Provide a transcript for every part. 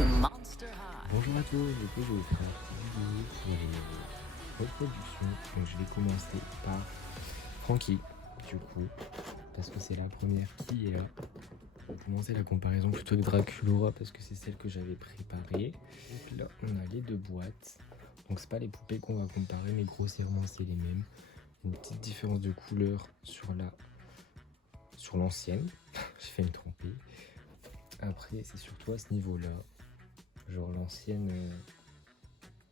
Bonjour à tous, du coup je vais vous faire une petite vidéo pour une reproduction. Donc je vais commencer par Frankie, du coup, parce que c'est la première qui est là. On va commencer la comparaison plutôt avec Draculaura parce que c'est celle que j'avais préparée. Donc là on a les deux boîtes. Donc c'est pas les poupées qu'on va comparer mais grossièrement c'est les mêmes. Une petite différence de couleur sur l'ancienne. J'ai fait une trompée. Après c'est surtout à ce niveau là. Genre l'ancienne,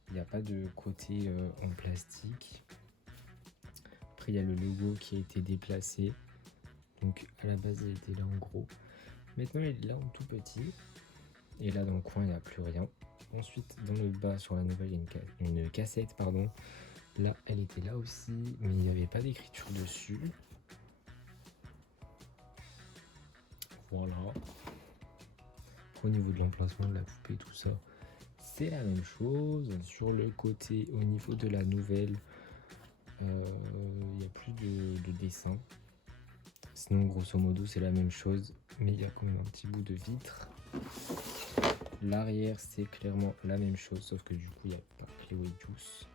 il n'y a pas de côté en plastique. Après il y a le logo qui a été déplacé. Donc à la base il était là en gros. Maintenant il est là en tout petit. Et là dans le coin il n'y a plus rien. Ensuite dans le bas sur la nouvelle il y a une cassette pardon. Là elle était là aussi mais il n'y avait pas d'écriture dessus. Voilà. Au niveau de l'emplacement de la poupée tout ça, c'est la même chose. Sur le côté au niveau de la nouvelle, il n'y a plus de dessin. Sinon grosso modo c'est la même chose mais il y a quand même un petit bout de vitre. L'arrière c'est clairement la même chose sauf que du coup il n'y a pas Cléo et Juice.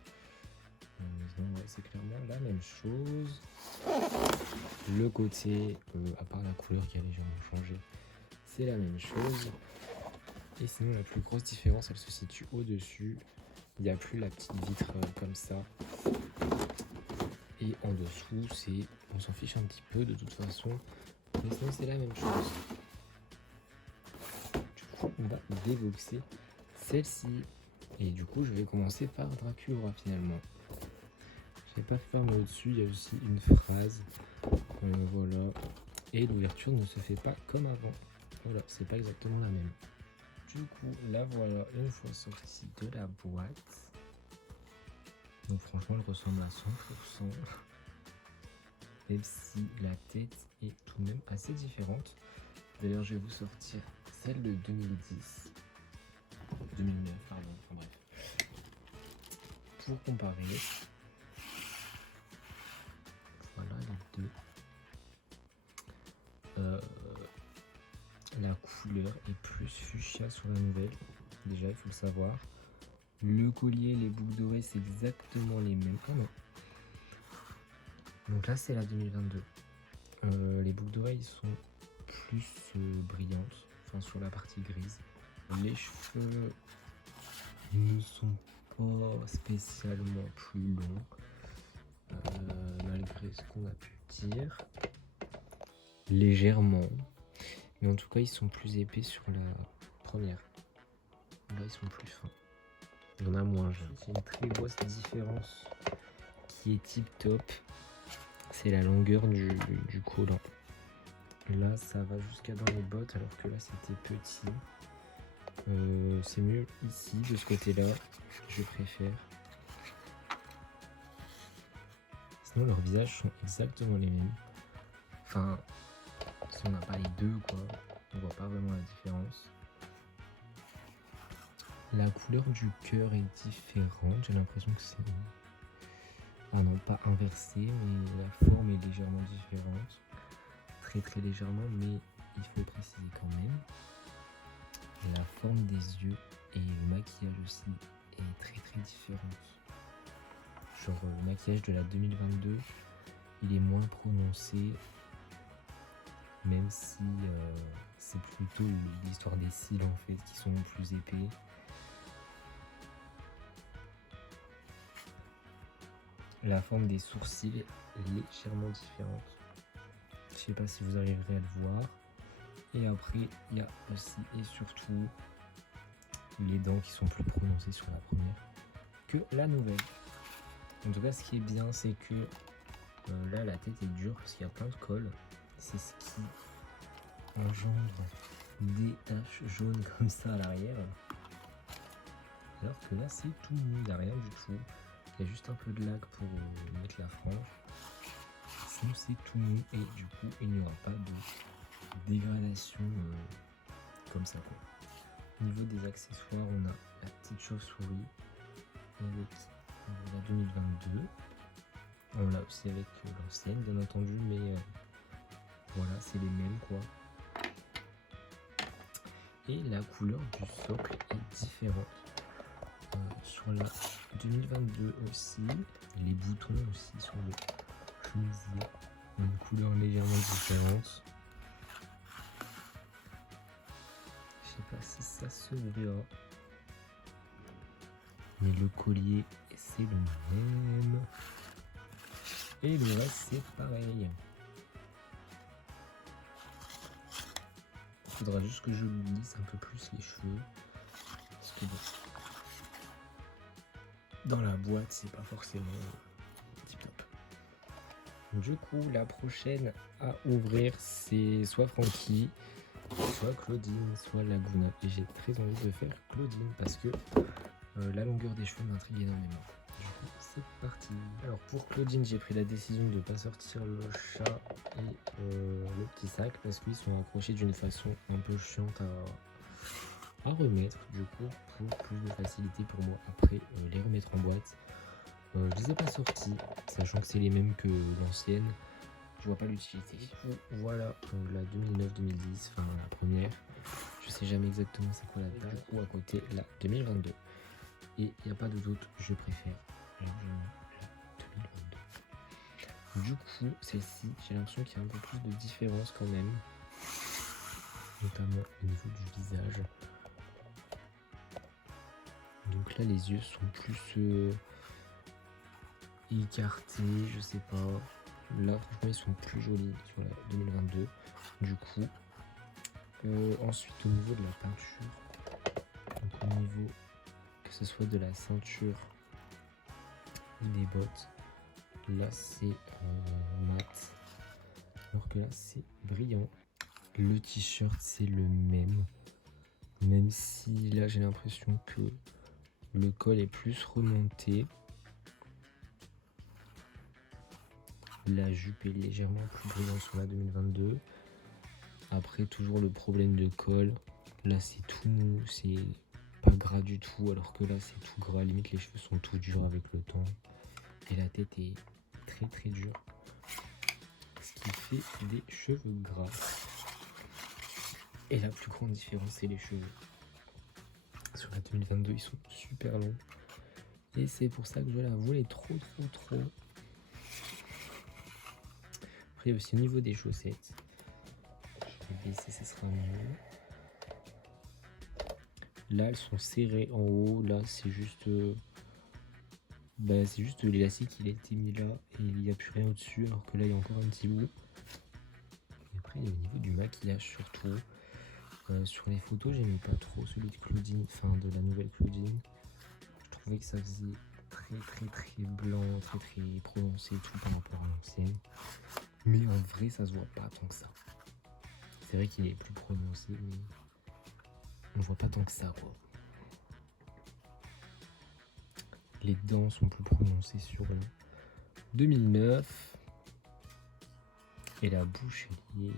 Ouais, c'est clairement la même chose. Le côté, à part la couleur qui a légèrement changé, c'est la même chose. Et sinon la plus grosse différence elle se situe au dessus. Il n'y a plus la petite vitre comme ça. Et en dessous c'est, on s'en fiche un petit peu de toute façon. Mais sinon c'est la même chose. Du coup on va déboxer celle-ci. Et du coup je vais commencer par Draculaura finalement. Je n'ai pas fermé au-dessus, il y a aussi une phrase. Voilà. Et l'ouverture ne se fait pas comme avant. Voilà, c'est pas exactement la même. Du coup, là voilà, une fois sortie de la boîte. Donc franchement, elle ressemble à 100%. Même si la tête est tout de même assez différente. D'ailleurs, je vais vous sortir celle de 2010. 2009, pardon, enfin bref. Pour comparer. Voilà les deux. La couleur est plus fuchsia sur la nouvelle. Déjà, il faut le savoir. Le collier, les boucles dorées, c'est exactement les mêmes. Ah non. Donc là, c'est la 2022. Les boucles d'oreilles sont plus brillantes, enfin sur la partie grise. Les cheveux ne sont pas spécialement plus longs, malgré ce qu'on a pu dire. Légèrement. Mais en tout cas, ils sont plus épais sur la première. Là, ils sont plus fins. Il y en a moins. C'est une très grosse différence qui est tip top. C'est la longueur du collant. Là ça va jusqu'à dans les bottes alors que là c'était petit. C'est mieux ici de ce côté là, je préfère. Sinon leurs visages sont exactement les mêmes. Enfin, si on n'a pas les deux quoi, on voit pas vraiment la différence. La couleur du cœur est différente, j'ai l'impression que c'est... Ah non, pas inversé, mais la forme est légèrement différente. Très légèrement, mais il faut préciser quand même. La forme des yeux et le maquillage aussi est très différente. Genre le maquillage de la 2022, il est moins prononcé, même si c'est plutôt l'histoire des cils en fait qui sont plus épais. La forme des sourcils est légèrement différente. Je sais pas si vous arriverez à le voir. Et après, il y a aussi et surtout les dents qui sont plus prononcées sur la première que la nouvelle. En tout cas, ce qui est bien, c'est que là, la tête est dure parce qu'il y a plein de colle. C'est ce qui engendre des taches jaunes comme ça à l'arrière. Alors que là, c'est tout mou, il n'y a rien du tout. Il y a juste un peu de laque pour mettre la frange. Sinon, c'est tout mou et du coup, il n'y aura pas de dégradation comme ça quoi. Au niveau des accessoires, on a la petite chauve-souris avec la 2022. On l'a aussi avec l'ancienne bien entendu, mais voilà, c'est les mêmes quoi. et la couleur du socle est différente. Sur la 2022 aussi, les boutons aussi sur le chemisier ont une couleur légèrement différente. Je sais pas si ça se verra, mais le collier c'est le même et le reste c'est pareil. Il faudra juste que je lisse un peu plus les cheveux parce que bon, dans la boîte c'est pas forcément tip top. Du coup la prochaine à ouvrir c'est soit Frankie, soit Claudine, soit Laguna, et j'ai très envie de faire Claudine parce que la longueur des cheveux m'intrigue énormément. Du coup c'est parti. Alors pour Claudine j'ai pris la décision de ne pas sortir le chat et le petit sac parce qu'ils sont accrochés d'une façon un peu chiante à remettre, du coup pour plus de facilité pour moi après les remettre en boîte. Je les ai pas sortis, sachant que c'est les mêmes que l'ancienne, je vois pas l'utilité. Voilà la 2009-2010, enfin la première, je sais jamais exactement c'est quoi la date, ou à côté la 2022. Et il n'y a pas de doute, je préfère largement la 2022. Du coup, celle-ci, j'ai l'impression qu'il y a un peu plus de différence quand même, notamment au niveau du visage. Donc là, les yeux sont plus écartés, je sais pas. Là, franchement, ils sont plus jolis sur la 2022. Du coup, ensuite, au niveau de la peinture, donc au niveau que ce soit de la ceinture ou des bottes, là c'est mat, alors que là c'est brillant. Le t-shirt c'est le même si là j'ai l'impression que le col est plus remonté. La jupe est légèrement plus brillante sur la 2022. Après toujours le problème de col, là c'est tout mou, c'est pas gras du tout, alors que là c'est tout gras, limite les cheveux sont tout durs avec le temps et la tête est très dure, ce qui fait des cheveux gras. Et la plus grande différence c'est les cheveux. Sur la 2022 ils sont super longs et c'est pour ça que je la voulais trop. Après aussi au niveau des chaussettes, je vais baisser, ça sera mieux. Là elles sont serrées en haut, là c'est juste c'est juste l'élastique il a été mis là et il n'y a plus rien au dessus, alors que là il y a encore un petit bout. Et après au niveau du maquillage surtout, sur les photos j'aimais pas trop celui de Claudine, enfin de la nouvelle Claudine. Je trouvais que ça faisait très blanc, très prononcé tout par rapport à l'ancienne, mais en vrai ça se voit pas tant que ça. C'est vrai qu'il est plus prononcé, mais on voit pas tant que ça quoi. Les dents sont plus prononcées sur la 2009 et la bouche elle est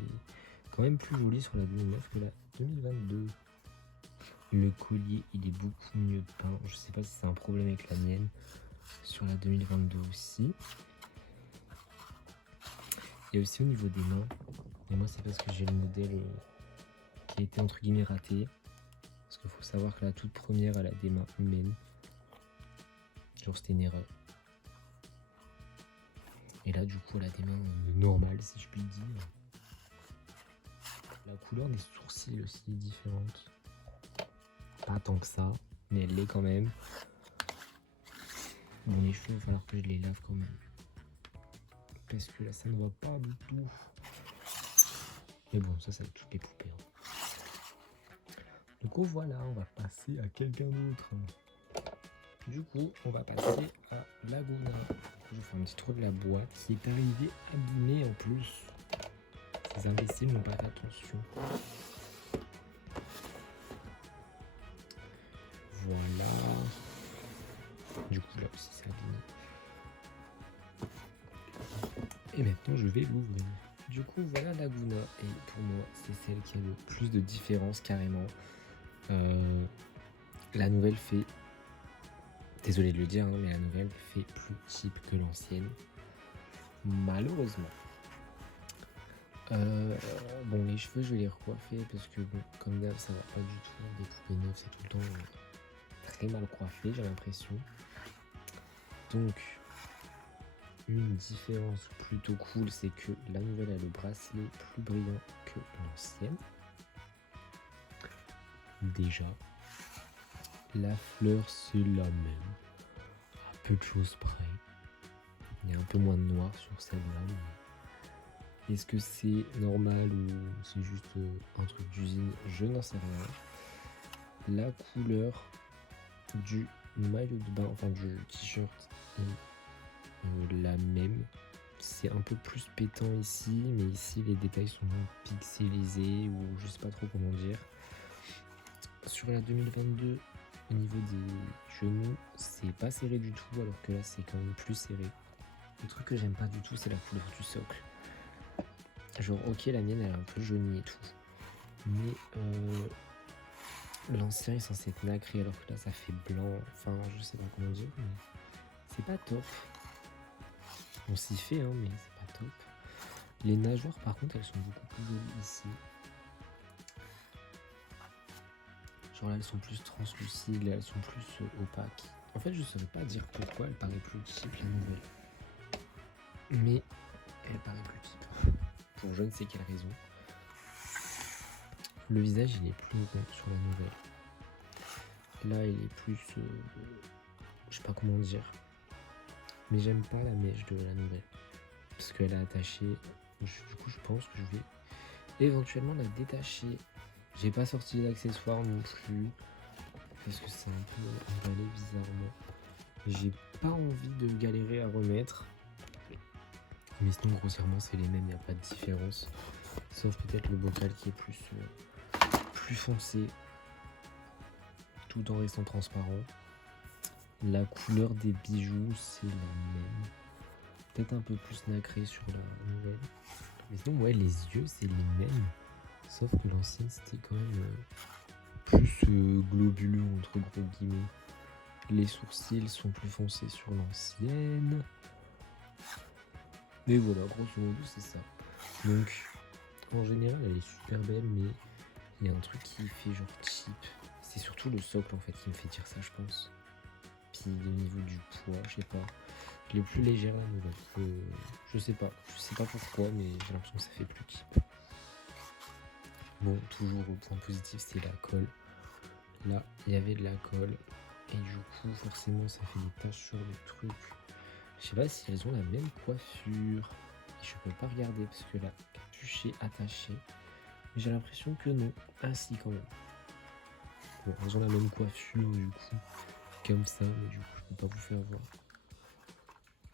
quand même plus jolie sur la 2009 que la 2022. Le collier il est beaucoup mieux peint, je sais pas si c'est un problème avec la mienne. Sur la 2022 aussi. Et aussi au niveau des mains, et moi c'est parce que j'ai le modèle qui a été entre guillemets raté, parce qu'il faut savoir que la toute première elle a des mains humaines, genre c'était une erreur, et là du coup elle a des mains normales si je puis dire. La couleur des sourcils aussi est différente, pas tant que ça, mais elle l'est quand même. Bon, les cheveux il va falloir que je les lave quand même, parce que là ça ne va pas du tout. Mais bon, ça c'est toutes les poupées. Du coup voilà, on va passer à quelqu'un d'autre. Du coup, on va passer à Laguna. Je vais faire un petit tour de la boîte qui est arrivée abîmée en plus. Ces imbéciles n'ont pas fait attention. Voilà. Du coup là aussi c'est abîmé. Et maintenant je vais l'ouvrir. Du coup voilà Laguna, et pour moi c'est celle qui a le plus de différence carrément. La nouvelle fait, désolé de le dire, mais la nouvelle fait plus cheap que l'ancienne, malheureusement. Euh, bon, les cheveux, je vais les recoiffer parce que, bon, comme d'hab, ça va pas du tout. Les poupées neuves, c'est tout le temps très mal coiffé, j'ai l'impression. Donc, une différence plutôt cool, c'est que la nouvelle a le bracelet plus brillant que l'ancienne. Déjà, la fleur, c'est la même. À peu de choses près. Il y a un peu moins de noir sur celle-là. Mais est-ce que c'est normal ou c'est juste un truc d'usine? Je n'en sais rien. La couleur du maillot de bain, enfin du t-shirt, est la même. C'est un peu plus pétant ici, mais ici les détails sont pixelisés ou je sais pas trop comment dire. Sur la 2022, au niveau des genoux, c'est pas serré du tout, alors que là c'est quand même plus serré. Le truc que j'aime pas du tout, c'est la couleur du socle. Genre, ok, la mienne elle est un peu jaunie et tout, mais l'ancien est censé être nacré, alors que là ça fait blanc. Enfin, je sais pas comment dire, mais c'est pas top. On s'y fait, hein, mais c'est pas top. Les nageoires, par contre, elles sont beaucoup plus jolies ici. Genre là, elles sont plus translucides, elles sont plus opaques. En fait, je saurais pas dire pourquoi elle paraît plus cheap la nouvelle. Mais elle paraît plus cheap. Pour je ne sais quelle raison. Le visage, il est plus rond sur la nouvelle. Là, il est plus... je sais pas comment dire. Mais j'aime pas la mèche de la nouvelle. Parce qu'elle est attachée. Du coup, je pense que je vais éventuellement la détacher. J'ai pas sorti l'accessoire non plus. Parce que c'est un peu emballé bizarrement. J'ai pas envie de galérer à remettre. Mais sinon, grossièrement, c'est les mêmes, il n'y a pas de différence. Sauf peut-être le bocal qui est plus foncé. Tout en restant transparent. La couleur des bijoux, c'est la même. Peut-être un peu plus nacré sur la nouvelle. Mais sinon, ouais, les yeux, c'est les mêmes. Sauf que l'ancienne, c'était quand même plus globuleux, entre gros guillemets. Les sourcils sont plus foncés sur l'ancienne. Mais voilà, grosso modo, c'est ça. Donc, en général, elle est super belle, mais il y a un truc qui fait genre cheap. C'est surtout le socle, en fait, qui me fait dire ça, je pense. Puis au niveau du poids, je sais pas. Elle est plus légère, la nouvelle. Je sais pas pourquoi, mais j'ai l'impression que ça fait plus cheap. Bon, toujours au point positif, c'est la colle. Là, il y avait de la colle. Et du coup, forcément, ça fait des taches sur le truc. Je sais pas si elles ont la même coiffure. Et je peux pas regarder parce que la capuche est attachée. Mais j'ai l'impression que non. Ah si, quand même. Bon, elles ont la même coiffure du coup. Comme ça, mais du coup, je peux pas vous faire voir.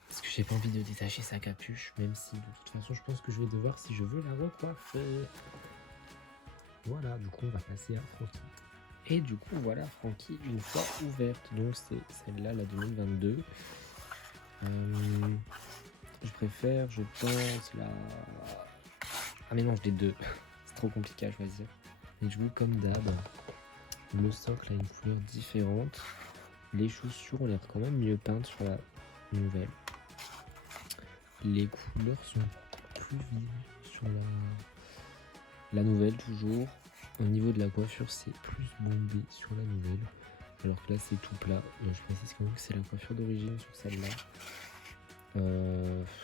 Parce que j'ai pas envie de détacher sa capuche. Même si, de toute façon, je pense que je vais devoir si je veux la recoiffer. Voilà, du coup, on va passer à Francky. Et du coup, voilà Francky une fois ouverte. Donc, c'est celle-là, la 2022. Je préfère, je pense, la... Ah mais non, je l'ai deux. C'est trop compliqué à choisir. Et du coup, comme d'hab, le socle a une couleur différente. Les chaussures ont l'air quand même mieux peintes sur la nouvelle. Les couleurs sont plus vives sur la nouvelle toujours. Au niveau de la coiffure, c'est plus bombé sur la nouvelle. Alors que là, c'est tout plat. Je précise quand même que c'est la coiffure d'origine sur celle-là.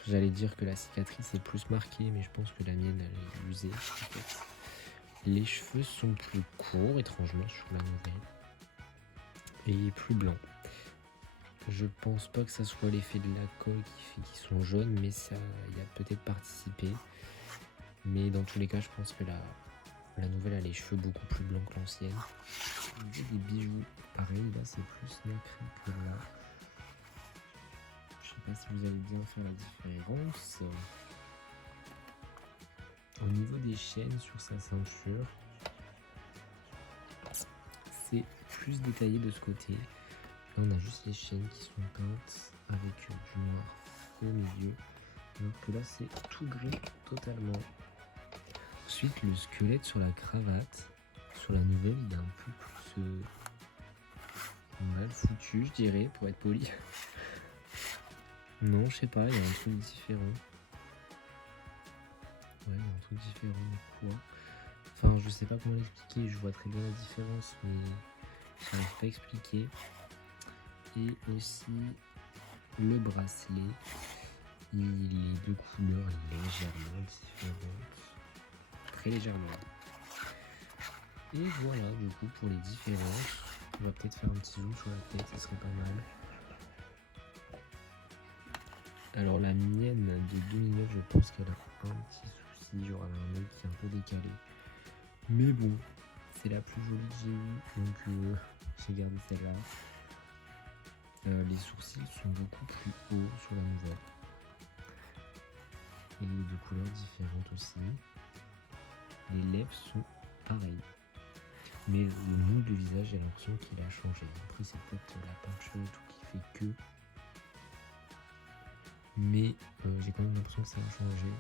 J'allais dire que la cicatrice est plus marquée, mais je pense que la mienne, elle est usée. En fait. Les cheveux sont plus courts, étrangement, sur la nouvelle. Et plus blancs. Je pense pas que ça soit l'effet de la colle qui fait qu'ils sont jaunes, mais ça y a peut-être participé. Mais dans tous les cas, je pense que la nouvelle a les cheveux beaucoup plus blancs que l'ancienne. Des bijoux, pareil, là c'est plus nacré que là. Je sais pas si vous allez bien faire la différence. Au niveau des chaînes sur sa ceinture, c'est plus détaillé de ce côté. Là on a juste les chaînes qui sont peintes avec du noir au milieu. Alors que là c'est tout gris totalement. Ensuite le squelette sur la cravate. Sur la nouvelle il est un peu plus mal foutu je dirais pour être poli. Non je sais pas, il y a un truc différent. Ouais, il y a un truc différent, quoi. Enfin, je sais pas comment l'expliquer, je vois très bien la différence, mais j'arrive pas à expliquer. Et aussi, le bracelet, il est de couleurs légèrement différentes. Très légèrement. Et voilà, du coup, pour les différences, on va peut-être faire un petit zoom sur la tête, ce serait pas mal. Alors la mienne de 2009, je pense qu'elle a un petit souci, genre elle a un œil qui est un peu décalé. Mais bon, c'est la plus jolie que j'ai eue, donc j'ai gardé celle-là. Les sourcils sont beaucoup plus hauts sur la nouvelle. Et de couleurs différentes aussi. Les lèvres sont pareilles. Mais le moule de visage, j'ai l'impression qu'il a changé. Après, c'est peut-être la peinture et tout qui fait que. Mais j'ai quand même l'impression que ça a changé.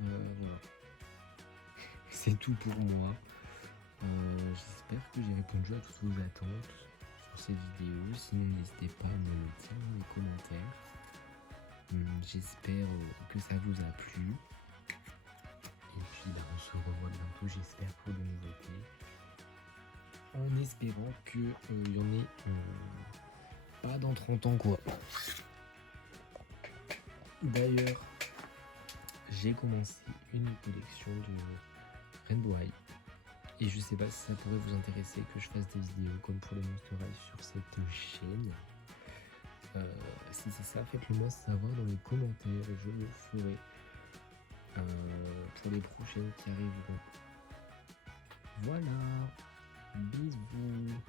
Voilà. C'est tout pour moi. J'espère que j'ai répondu à toutes vos attentes sur cette vidéo. Sinon, n'hésitez pas à me le dire dans les commentaires. J'espère que ça vous a plu. Et puis, on se revoit bientôt, j'espère, pour de nouveautés. En espérant qu'il y en ait pas dans 30 ans, quoi. D'ailleurs, j'ai commencé une collection de Rainbow High. Et je sais pas si ça pourrait vous intéresser que je fasse des vidéos comme pour les Monster High sur cette chaîne. Si c'est ça, faites-le moi savoir dans les commentaires et je le ferai pour les prochaines qui arriveront. Voilà, bisous.